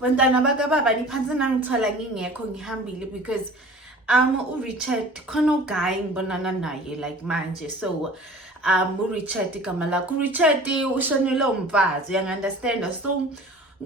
bantwana bakababa niphansi nangithola ngingekho ngihambile because uRichard khona uguy ngibonana naye like manje so uRichard igama lakho uRichard ushonile umfazi you understand so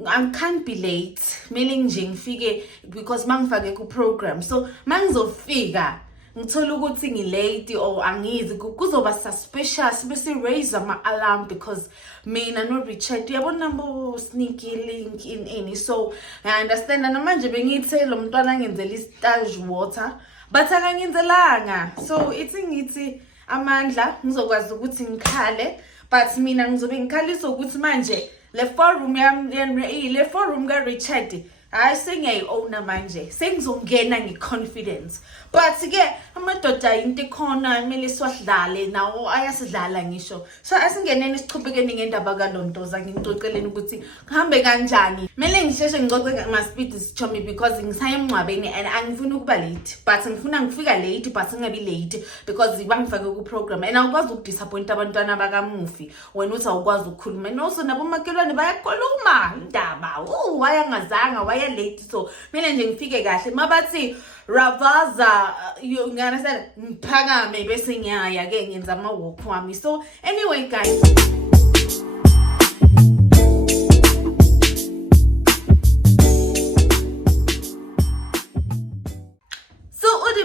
I can't be late kumele nje ngifike because mangifake ku program so mangizofika ngithola ukuthi ngilate or angizi kuzoba suspicious bese raise ama alarm because mina no Richard uyabona mbo sneaky link in any so I understand namanje bengithe lo mntwana ngenzela istage water but akangenzelanga so ngithi amandla ngizokwazi ukuthi ngikhale but mina ngizobe ngikhalisa ukuthi manje le forum le forum ka Richard hayi sengiyayi-owna manje sengizongena nge-confidence but ke amadoda into ekhona kumele siwadlale nawo ayasidlala ngisho so asingeneni sichubekeni ngendaba kalontoza ngingixoxeleni ukuthi kuhambe kanjani kumele ngisheshe ngicoxe ma-speed sichomi because ngisaye emngcwabeni and angifuni ukuba late but ngifuna ngifika late but ngingabi late because bangifake ku-program and awukwazi ukudisappoint abantwana bakamufi wena uthi awukwazi ukukhuluma and also nabomakhelwane bayakhuluma indaba wayangazanga late so mina nje ngifike kahle mabathi Ravaza you understand ngiphakame bese ngiyaya ke ngenza ama walk wami so anyway guys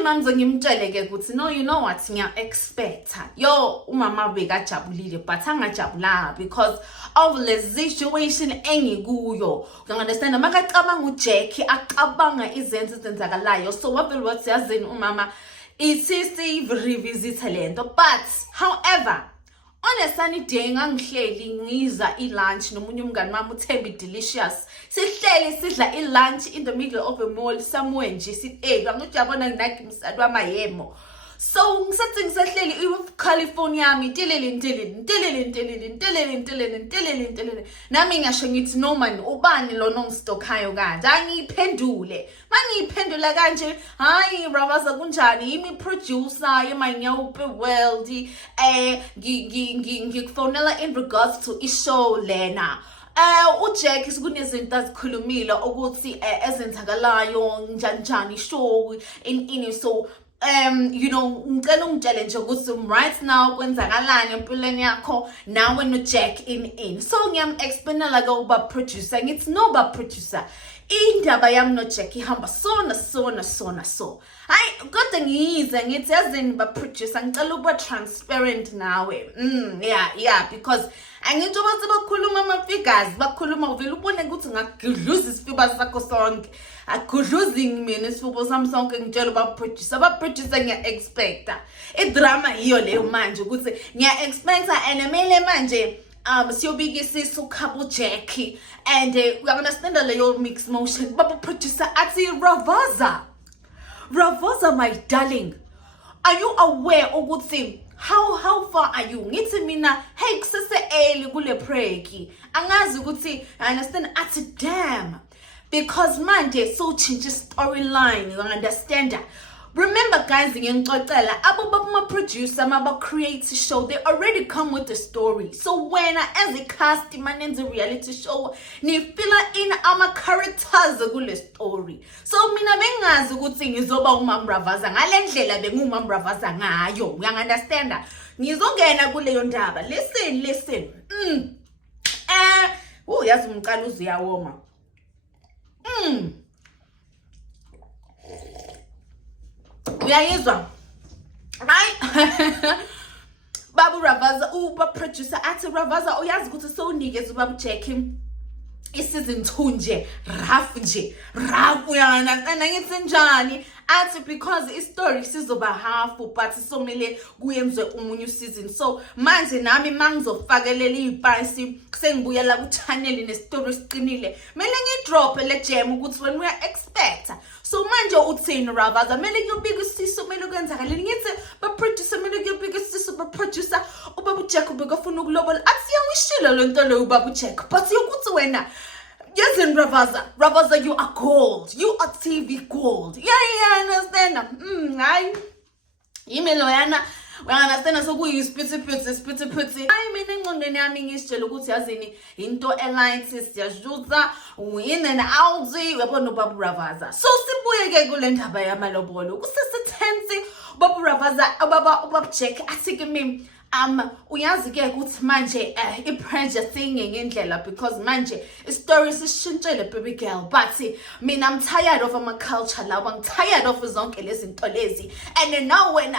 manje ngimtshele ke ukuthi no you know what ngiya expecta yo umama bekajabulile but angajabulanga because of the situation engikuyo you understand makacabanga uJack aqabanga izenzo ezenzakalayo so wabel what yazini umama isi revisit lento but however on a sunny day ngangihleli ngiza lunch nomunye umngani wami uThembi Delicious sihleli sidla lunch in the middle of a mall somewhere nje sithi angijabona nginaki msadu wamayemo so ngisathi ngisahleli eCalifornia yami ntelele nami ngisho ngithi no man ubani lo nongistokhayo kanje angiphendule mangiphendula kanje hayi Ravaza kunjani yimi producer yeManyaupe World ngikufonela in regards to ishow lena uJack sikunezinto azikhulumile ukuthi ezenzakalayo njani show in so you know ngicela ungitshele nje ukuthi right now kwenzakalani empilweni yakho nawe noJack in so ngiyam-explainela ke uba producer ngithi no ba producer indaba yami noJack ihamba so hayi kodwa ngiyize ngithi yazini ba producer ngicela ukuba transparent nawe yeah because angithi bathi bakhuluma ama-figures bakhuluma uvela ubone ukuthi ngagudluza isifuba sakho sonke akudluzi mina isifuba sami sonke ngitshela ba-producer ngiya-expecta idrama iyo leyo manje ukuthi ngiya-expecta and kumele manje siyobikisisa ukhaba uJack and uya-understanda leyo mixed motion baba-producer athi Ravaza my darling are you aware ukuthi how far are you ngithi mina hey kusese early kule break angazi ukuthi I understand athi damn because manje so change storyline you understand remember guys ngiyangixoxela abo producer maba create show they already come with the story so when as a cast manenze reality show ni fill in ama characters kule story so mina bengazi ukuthi ngizoba uMam Ravaza ngalendlela bengumam Ravaza ngayo you understand ngizongena kuleyo ndaba listen yazi umqala uziyawoma uyayizwa hayi babu Ravaza uba producer athi Ravaza uyazi ukuthi sowunikeza ubaba uJack isizini 2 nje rough uyana ngithi njani athi because istory sizoba half but somele kuyenze umunye season so manje nami mangizofakelela iPicy sengibuyela ku channel nestory siqinile mele ngidrop le gem ukuthi when we expect so manje uthini Ravaza mele kuyobika isiso mele kwenzakaleni ngithi ba producer mele kuyobika isiso ba producer ubaba uJack ubekafuna ukulobola athi yawishilo lento leyo ubaba uJack but yokuthi wena yazini Ravaza you are gold you are TV gold yeah I understand hayi yimi loyana Uyangasena sokuyispitsi. Hayi mina engqondweni yami ngisitshela ukuthi yazini into elight siyajuza in and out yabona uBaba Ravaza. So sibuye ke kule ndaba yamalobolo. Kusesithensi uBaba Ravaza ubaba Jack athi kimi uyazi ke ukuthi manje i-pressure singing ngendlela because manje i-story sishintshele baby girl but mina I'm tired of my culture lawa I'm tired of zonke lezi zinto lezi and now when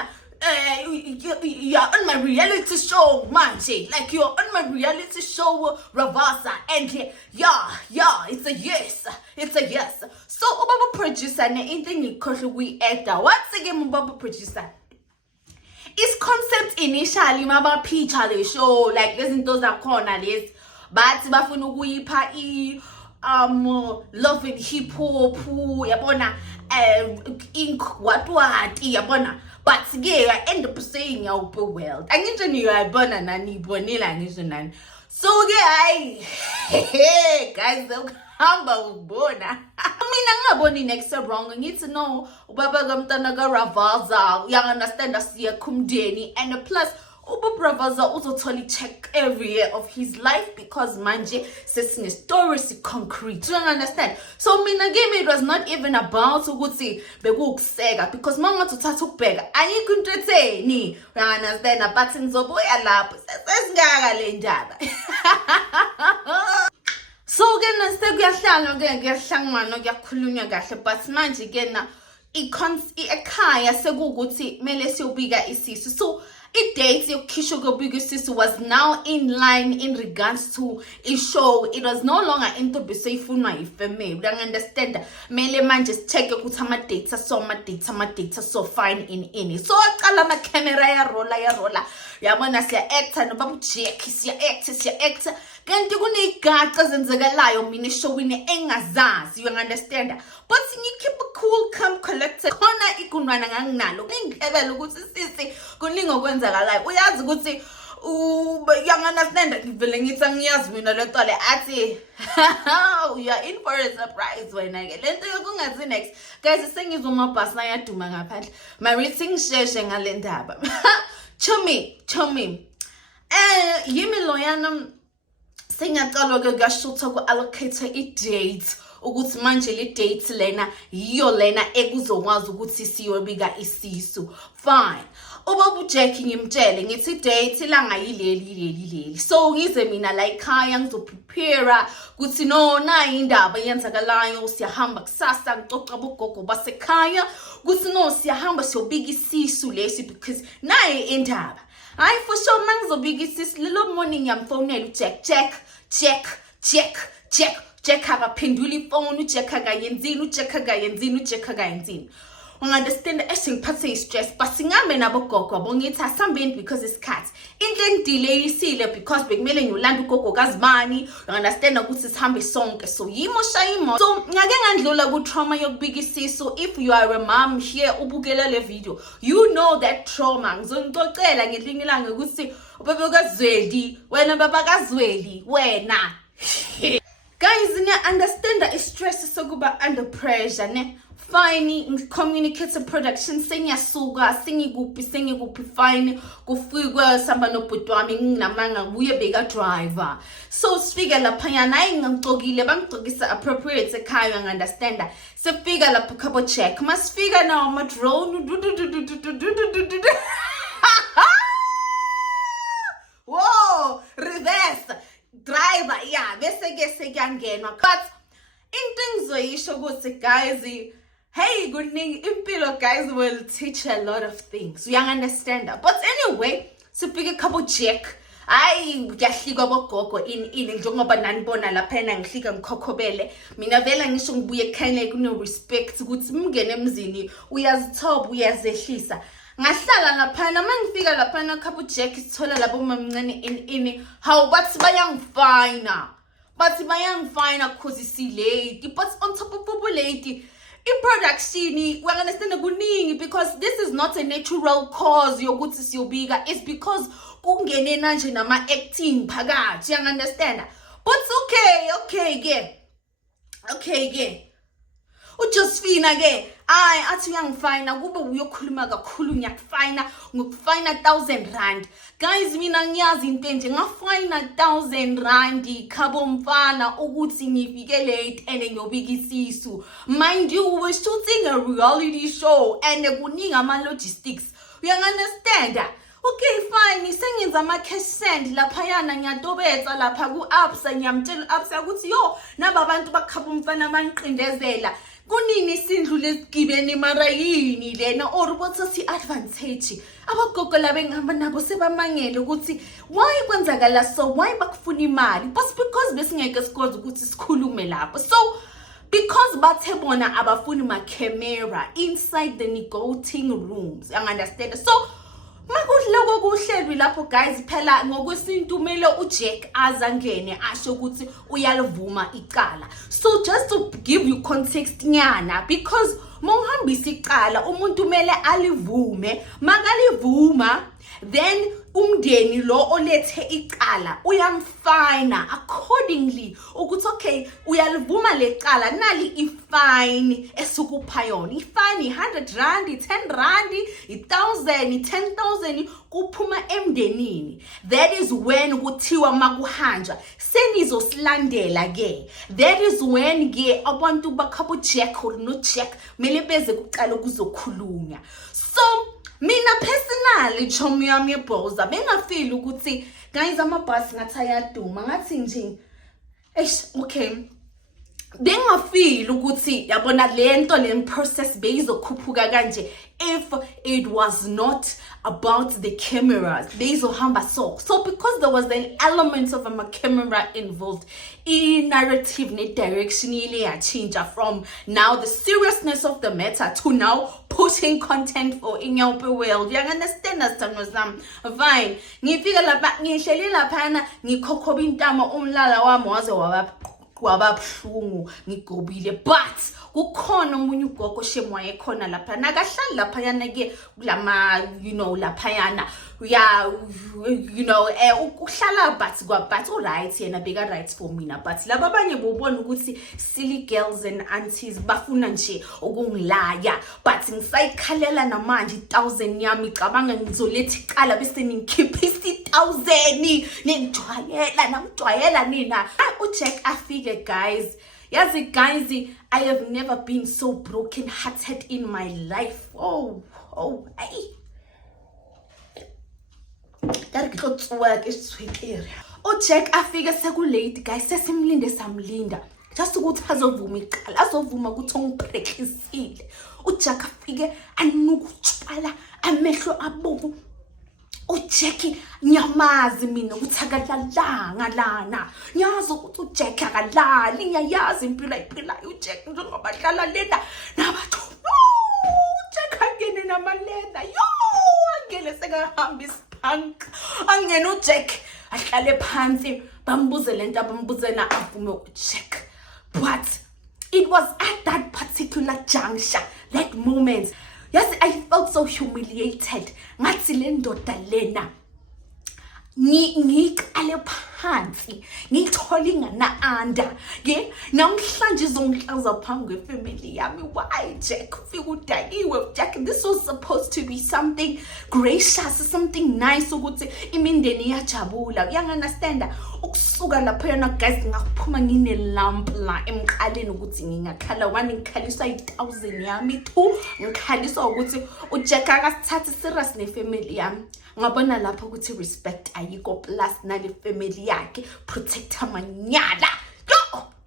you're on my reality show manje like you're on my reality show Ravaza and yeah it's a yes so ubaba producer ne into engikhohle kuyi-actor wathi ke ubaba producer is concept initially maba picture le show like lezi zinto zakhona lezi bathi bafuna ukuyipha love and hip hop yabona ink what yabona but ke I end up saying yawupe world anginje niyayibona nani ibonela ngisho nani so ke hayi guys hamba ubona mina ngaboni next wrong ngithi no ubaba kaMntana kaRavaza uya understand asiya kumndeni and plus uBaba Ravaza uzothola check every year of his life because manje sesine story si concrete you understand so mina game it was not even about ukuthi bekukuseka because mama uthatha ukubheka ayikho into etheni you understand but ngizobuya lapho sesingaka le ndaba so ke nasekuyahlala ke kuyahlangana kuyakhulunywa kahle but manje ke na ekhaya sekukuthi mele siyobika isisu so i-date yokukhishwa kokubika isisu was now in line in regards to i-show it was no longer into beseyifunwa yifamily uyangi-understand mele manje sitheke ukuthi ama-dates so fine in so aqala ama-camera yarola yabona siya-actor nobaba uJack siya-actor kanti kuneyigaca ezenzekalayo mina eshowini engazazi you understand but ngikeep cool calm collected khona igunwana nganginalo ngingihebela ukuthi sisi kuningi okwenzakalayo uyazi ukuthi you understand ngivele ngithi angiyazi mina lento le athi you are in for a surprise wena ke lento yokungazi next guys sengizwa amabhasi ayaduma ngaphandle marithi ngisheshe ngale ndaba chomi yimi loyana sengiyacala ke kuyashutha ku-allocate i-date ukuthi manje le date lena yiyo lena ekuzokwazi ukuthi siyobika isisu fine ubaba uJack ngimtshele ngithi date ilanga yileli so ngize mina la ekhaya ngizoprepare ukuthi no nayi indaba yenzakalayo siyahamba kusasa ngicoca bogogo basekhaya ukuthi no siyahamba siyobika isisu lesi because nayi indaba hayi for sure mangizobika isisu lelo morning yamfonela uJack Jack akaphendula ifone uJack akayenzini ungunderstand esingiphathe istress but singambe nabo gogo bongithi asambeni because isikhathi into engidelayisile because bekumele ngiyolanda ugogo kaZibani understand ukuthi sihambe sonke so yimo so ngake ngandlula ku trauma yokubika isisu if you are a mom here ubukela le video you know that trauma ngizongicocela ngelinye ilanga ukuthi ubaba kaZweli wena baba kaZweli wena guys niya understand stress sokuba under pressure ne fine communicate production sengiyasuka sengikuphi fine kufikwa samba nobhuti wami nginamanga kuye beka driver so sifika lapha yana ayingicokile bangicokisa appropriate ekhaya ngiunderstand sifika lapha khabo check masifika nawo ama drone whoa reverse driver yeah bese ke sekangenwa but into engizoyisho ukuthi guys hey good evening impilo guys will teach a lot of things you understand that but anyway sifike khabo Jack hayi ngiyahlika bogogo in njengoba nanibona lapha yena ngihlika ngikhokhobele mina vela ngisho ngibuye ekhaya kuno respect ukuthi mngene emzini uyazithoba uyazehlisa ngahlala lapha mangifika lapha na khabo Jack sithola labo mamncane in how bathi bayangifina cause si late but on top of late i-production we understand kuningi because this is not a natural cause yokuthi siyobika it's because kungene nanje nama acting phakathi you understand but okay again uJosephine ke athi uyangifina kube uyokhuluma kakhulu ngiyakufina ngokufina 1000 rand. Guys, mina ngiyazi into nje ngafina 1000 rand khabo mfana ukuthi ngifike late and ngiyobika isisu. Mind you, we were shooting a reality show and kuningi ama logistics. You understand? Okay, fine. Sengenza ama cash send lapha yana ngiyadobetsa lapha ku Absa ngiyamtshela Absa ukuthi yo naba abantu bakhapha umfana banqindezela. Kunini isindlu lesigibeni mara yini lena or botsa si advantage. Abagogo labengihamba nabo sebamangele ukuthi why kwenzakala so, why bakufuna imali? But because besingeke sikwazi ukuthi sikhulume lapho. So because bathe bona abafuni ma camera inside the negotiating rooms, you understand? So makudloko kuhlelwe lapho guys phela ngokwesintu kumele uJack azangene asho ukuthi uyalivuma icala. So just to give you context nyana, because mawuhambisa icala umuntu kumele alivume, makalivuma then umndeni lo olethe icala uyamfina accordingly ukuthi okay uyalivuma lecala nali ifine esukupha yona. Ifine 100 rand, 10 rand, 1000, 10000 kuphuma emndenini. That is when kuthiwa makuhanjwa senizosilandela ke. That is when ke abantu bakhapha uJack no Jack mele beze kuqala kuzokhulunywa. So mina personally chomi yami yebhoza bengafeel ukuthi guys amabhasi ngathi ayaduma ngathi nje okay bengafeel ukuthi yabona lento le process beyizokhuphuka kanje if it was not about the cameras beyizohamba so because there was an element of a camera involved, narrative ne direction ile ya change from now the seriousness of the matter to now pushing content for inyaupe world. You understand that Sam? Fine. Ngifika lapha ngihleli lapha ngikhokhoba intama umlala wami waze wababhlungu ngigobile, but kukhona umunye ugogo shemwaye khona lapha nakahlali lapha yana ke kulama lapha yana ukuhlala but alright yena beka right for mina, but laba abanye bobona ukuthi silly girls and aunties bafuna nje ukungilaya, but ngisayikhalela namanje 1000 yami cabanga ngizoletha icala bese ningikhipha 1000 ningijwayela namjwayela nina. uJack afike guys. Yazi guys, I have never been so broken hearted in my life. Hey. That got work is sweet area. uJack afike sekulate guys, sesimlinde samlinda. Just ukuthi azovuma iqala, azovuma ukuthi ongibrekisile. uJack afike anukutshala amehlo abovu. uJack nyamazi mina ukuthi akalalanga lana. Nyazi ukuthi uJack akalali, ngiyayazi impilo ayiphilayo uJack njengoba dlala lena nabathu. uJack angene namalena. Angene sekahamba isiphank. Angene uJack ahlale phansi bambuze lento abambuzena avume uJack. But it was at that particular juncture, that moment, yes, I felt so humiliated. Ngathi le ndoda lena ngiqale phansi ngithole ingana anda ke namhlanje izongihlaza phambi kwefamily yami. Why Jack ufika udakiwe Jack? This was supposed to be something gracious, something nice ukuthi imindeni iyajabula. You understand? Ukusuka lapho yana guys ngakuphuma ngine lamp la emqaleni ukuthi ngingakhala. One ngikhaliswa 1000 yami, 2 ngikhaliswa ukuthi uJack akasithatha serious nefamily yami. Ngabona lapho ukuthi respect ayiko plus nale family yakhe, protect amanyala.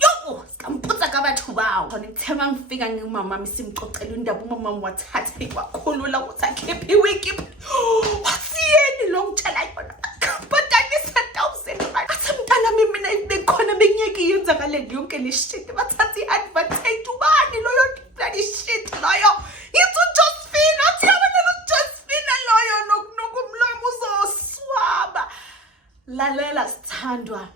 Yo sikamputsa kabathu bawo. Ngithema ngifika ngimama mami simxoxela indaba umama wathatha ikwakhulula ukuthi akhiphe iwiki. Wasiyeni lo ngitshela yona. Badanisa 1000 rand. Athi mntana mina bekhona bengiyeke yenzakale yonke le shit. Bathatha iadvantage ubani loyo bloody shit loyo. Yithi uJosephine athi yabona lo Josephine loyo nokumlomo uzoswaba. Lalela sithandwa.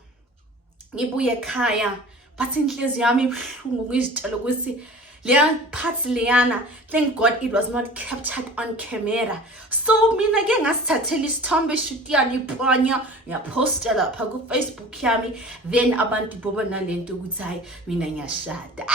Ngibuye ekhaya. But inhlezi yami ibhlungu ngizitshela ukuthi leya part leyana, thank God it was not captured on camera. So mina ke ngasithathela isithombe shoot yani iponya ngiyaposta lapha ku Facebook yami, then abantu bobona lento ukuthi hayi mina ngiyashada.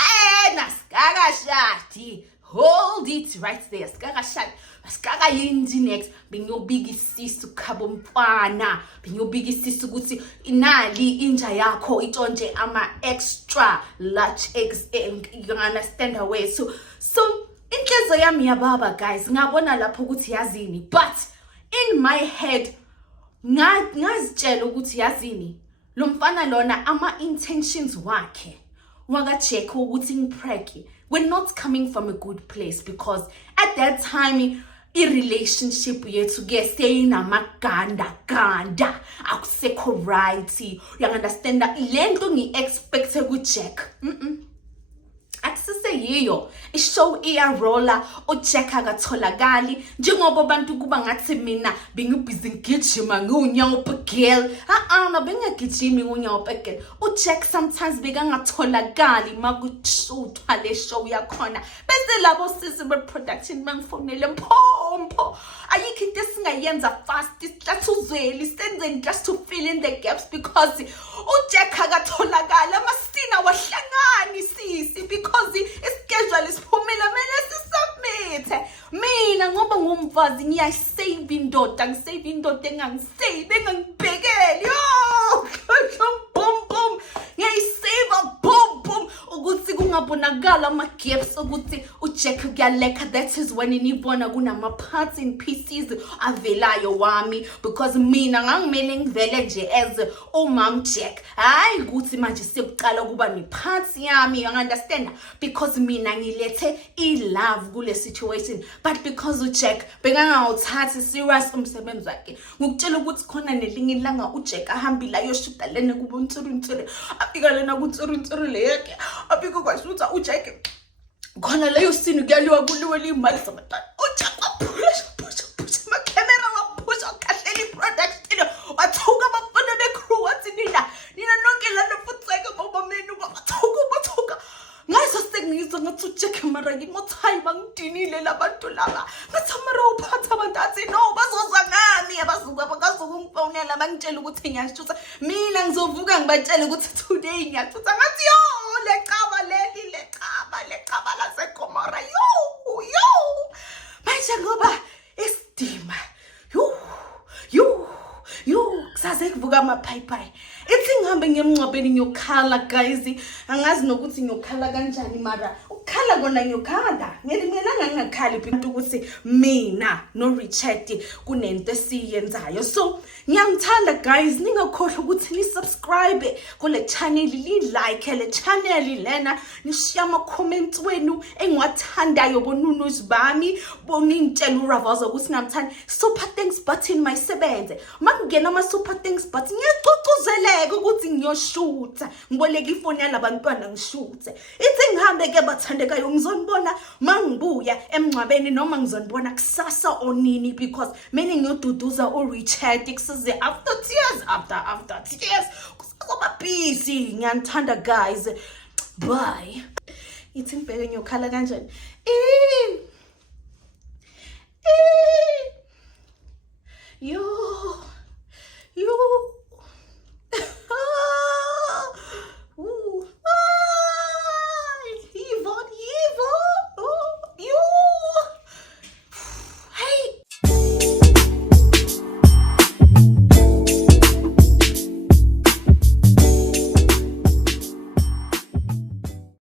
Nasika Skakashadi. Hold it right there. Skakashadi. Skaka yendi next. Bingobigi sisu kabumfana. Bingobigi sisu guti inali inja yako itonje ama extra large eggs. You understand her way. So inhlezo yami yababa guys. Ngabona lapho ukuthi yazini. But in my head ngazitshela ukuthi yazini lo mfana lona ama intentions wakhe wakaJack ukuthi ngipreke were not coming from a good place, because at that time i-relationship yethu ke seyinamaganda akusekho right. You understand that lento ngi-expecte kuJack akusise yiyo ishow iyarola uJack akatholakali njengoba abantu kuba ngathi mina bengibhizi ngigijima ngonyawo girl bengagijimi ngonyawo girl. uJack sometimes bekangatholakali makushuthwa le show yakhona bese labo sisi be-production bangifonele mpompo ayikho into esingayenza fast just uzweli senzeni just to fill in the gaps, because uJack akatholakali amasina wahlangani sisi because ischedule isiphumela mele sisubmit. Mina ngoba ngumfazi ngiyasave indoda engangisave engangibhekeli boom ngiyayisave boom ukuthi kungabonakala ama-gaps ukuthi uJack kuyaleka. That is when nibona kunama-parts and pieces avelayo wami, because mina ngangimele ngivele nje as umam Jack, hayi ukuthi manje sekuqala kuba ne-parts yami. You understand? Because mina ngilethe i-love kule situation, but because uJack bekangawuthathi serious umsebenzi wakhe. Ngikutshela ukuthi khona nelinye ilanga uJack ahambile ayoshuta lena kuba uNtsuru afika lena kuNtsuru leyake afika kwashutha uJack khona leyo scene kuyaliwa kuliwe imali zabantwana. uJack waphusha ama-camera waphusha ukahlela i-product wathuka abafana be-crew wathi nina nonke lana futhi baba menu bathuka ngaso sengizwa ngathi uJack mara ngimothi hayi bangidinile labantu laba ngathi mara uphatha abantu athi no bazoza ngami abazokungifowunela bangitshela ukuthi ngiyashutha. Mina ngizovuka ngibatshele ukuthi today ngiyashutha ngathi yo lecaba laseGomora yo manje ngoba isidima kusaze kuvuka amaphayipayi ithi ngihambe ngiyemncwabeni ngiyokhala guys. Angazi nokuthi ngiyokhala kanjani, mara ukukhala kona ngiyokhala ngelingelanga ngingakhali bintu ukuthi mina no Richard kunento esiyenzayo. So ngiyangithanda guys, ningakhohlwa ukuthi ni subscribe kule channel, li like le channel lena, nishiya ama comments wenu engiwathandayo bonunos bami boningitshela uRavaza ukuthi ngamthanda. Super thanks button mayisebenze. Makungena ama super thanks button ngiyacucuzeleka ukuthi ngiyoshutha, ngiboleka ifoni yalabantwana ngishuthe. Ithi ngihambe ke bathandekayo ngizonibona mangibuya emncwabeni noma ngizonibona kusasa onini, because mina ngiyoduduza uRichard kusize after tears kuzoba busy. Ngiyanithanda guys, bye. Ithi ngibheke ngiyokhala kanjani yo